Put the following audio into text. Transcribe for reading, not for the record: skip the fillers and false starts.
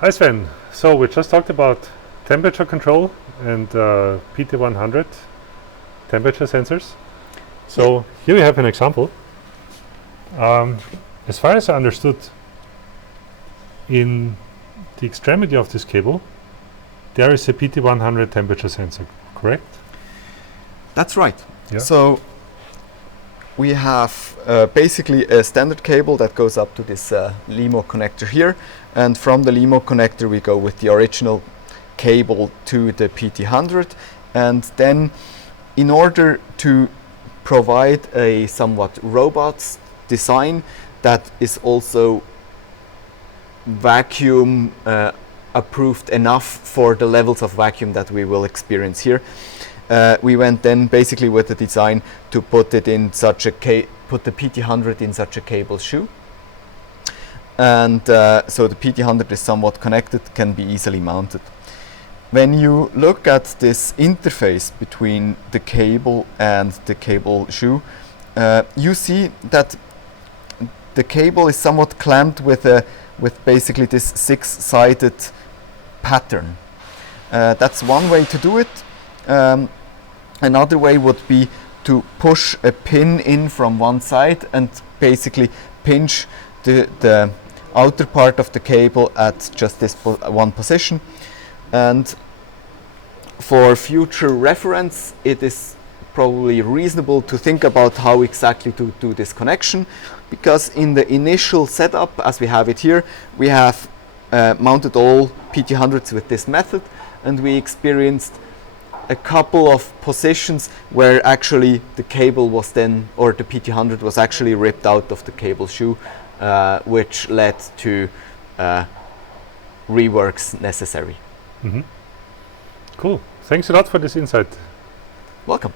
Hi Sven. So we just talked about temperature control and PT100 temperature sensors. So here we have an example. As far as I understood, in the extremity of this cable, there is a PT100 temperature sensor, correct? That's right. Yeah. So we have basically a standard cable that goes up to this LEMO connector here, and from the LEMO connector we go with the original cable to the PT100, and then in order to provide a somewhat robust design that is also vacuum approved enough for the levels of vacuum that we will experience here, we went then basically with the design to put it in such a put the PT100 in such a cable shoe, and so the PT100 is somewhat connected, can be easily mounted. When you look at this interface between the cable and the cable shoe, you see that the cable is somewhat clamped with basically this six-sided pattern. That's one way to do it. Another way would be to push a pin in from one side and basically pinch the outer part of the cable at just this one position. And for future reference, it is probably reasonable to think about how exactly to do this connection, because in the initial setup, as we have it here, we have mounted all PT100s with this method, and we experienced a couple of positions where actually the cable was then, or the PT100 was actually ripped out of the cable shoe, which led to reworks necessary. Mm-hmm. Cool. Thanks a lot for this insight. Welcome.